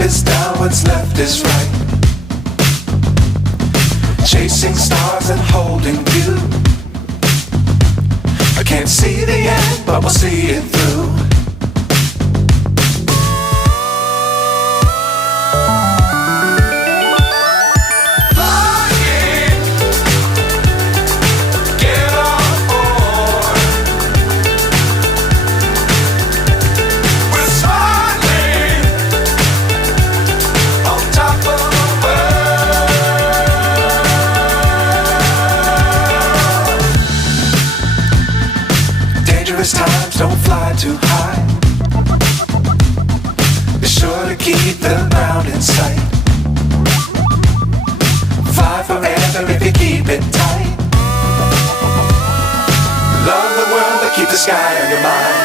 is down, what's left is right. Chasing stars and holding you. I can't see the end, but we'll see it through. Times don't fly too high. Be sure to keep the ground in sight. Fly forever if you keep it tight. Love the world but keep the sky on your mind.